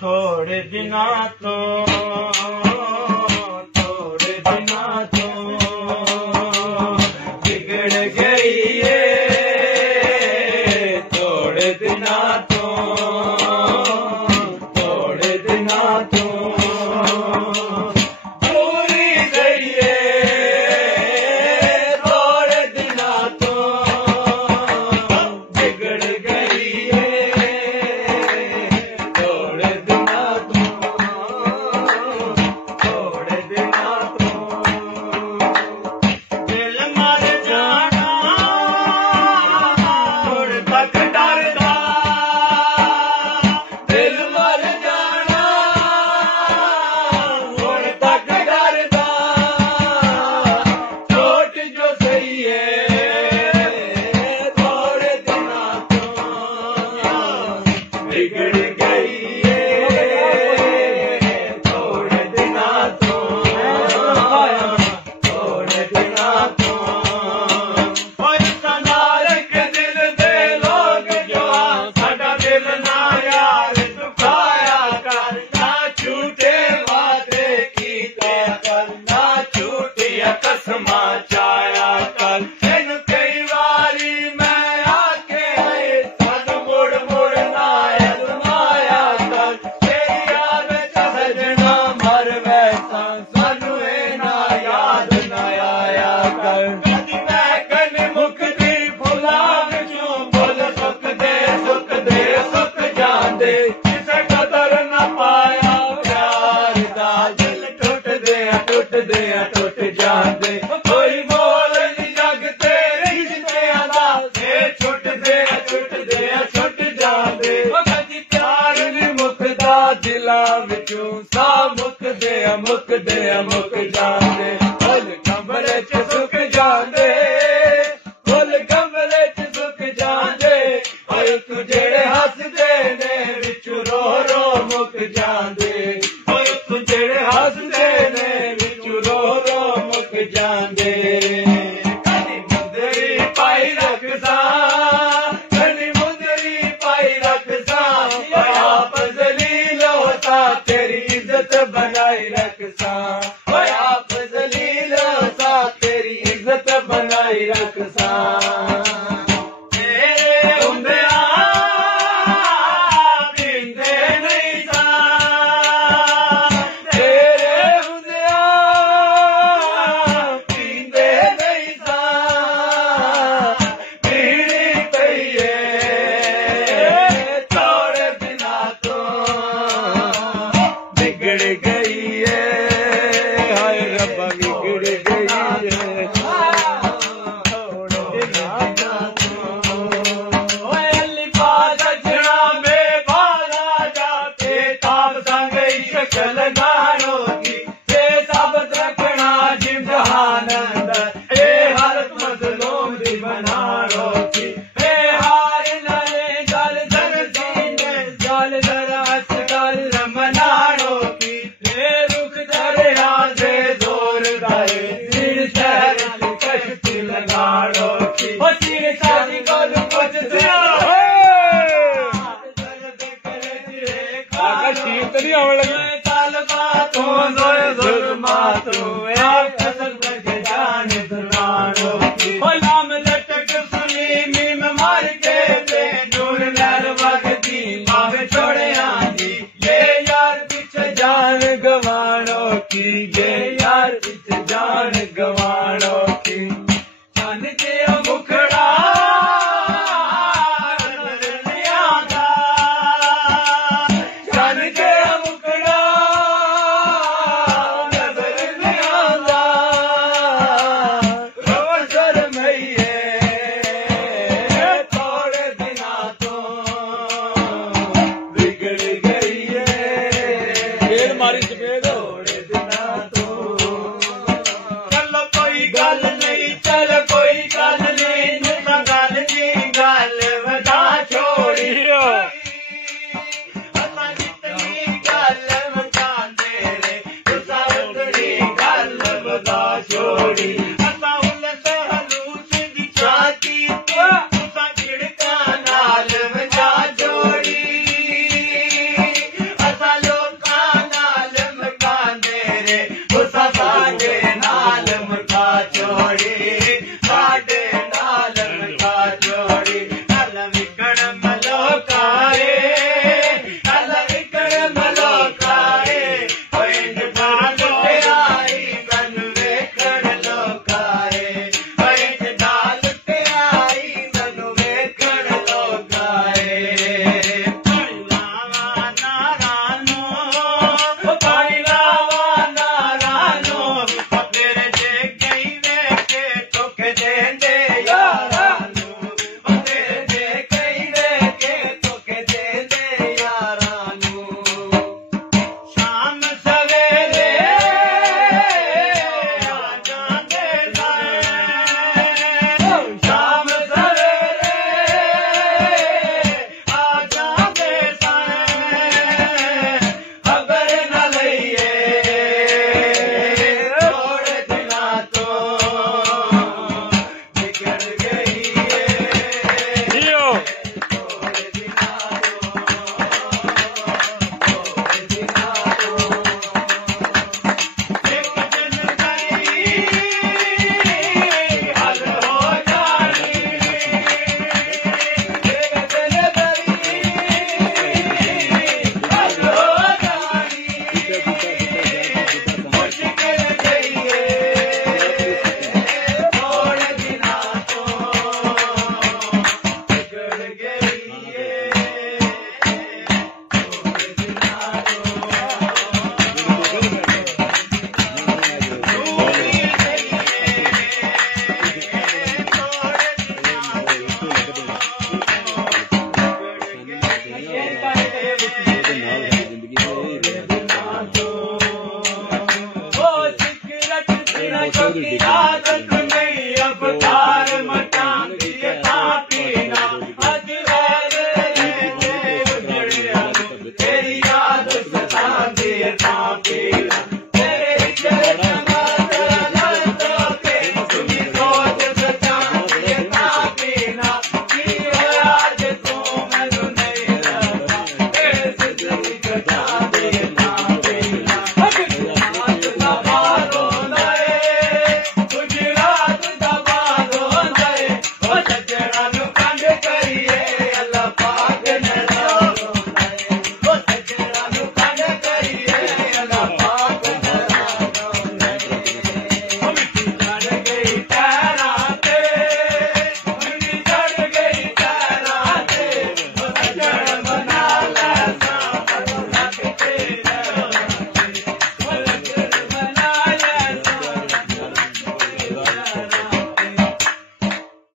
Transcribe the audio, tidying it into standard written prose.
थोड़े दिना तो बिगड़ गई है, थोड़े दिना तो पूरी गई है, थोड़े दिना तो बिगड़ गई है, थोड़े दिना तो दिल मर जाना हुण तक डरदा, दिल मर जाना हुण तक डरदा, चोट जो सही है थोड़े दिना तो बिगड़ गई है, थोड़े दिना तो नारक दिल दे लोग जो साडा दिल ना यार दुखाया कर, ना झूठे वादे कीते कर, ना झूठियां कसमां चाया कर। तेनू कई वारी मैं आखे सानू मुड़ मुड़ ना अजमाया कर, तेरी याद च सजना मर वैसा सानू ए ना याद ना आया कर। कदी मैं कन मुकदी भुला विचों बोल सुख दे सुख जांदे, किसे कदर ना पाया प्यार दा, दिल टुट जांदे, कोई मोल नहीं जग ते रिश्तियां दा, छुट जांदे, कदी प्यार नहीं मुकदा दिलां विचों, सा मुकदे मुक जांदे, फुल कमरे च सुक जांदे, फुल कमरे च सुक जांदे, ओए तू जेड़े हसदे ने विचों रो रो मुक जांदे, ओए तू जेड़े हसदे ने विचों रो रो मुक जांदे। कदी मुंदरी पाई रखदा, कदी मुंदरी पाई रखदा, आप जलील होता तेरी इज्जत बनाई रखसा, आप जलील होता तेरी इज्जत बनाई रखसा। तेरे हुंदिया पींदे नहीं सा, तेरे हुंदिया पींदे नहीं सा, पीनी पई है थोड़े दिना तो बिगड़ गई है, हाय रब्बा बिगड़ गई है, थोड़े दिना तो ओए अलिफा सजना में बाला जाते ताब संग इश्क लगानो की, ये साबत रखना जिमहान अंदर, ए हालत मजलूम दी बनानो की, ए हार नए गल दर सीने गल दर हस गल रमनानो की, ए रुख दरिया दे जोर दाए, सिर शहर च कश्ती लगानो की, ओ सिर शादी कोल कुछ दिया दर्द करे जी शीत नहीं आवन लगी। तालबा तो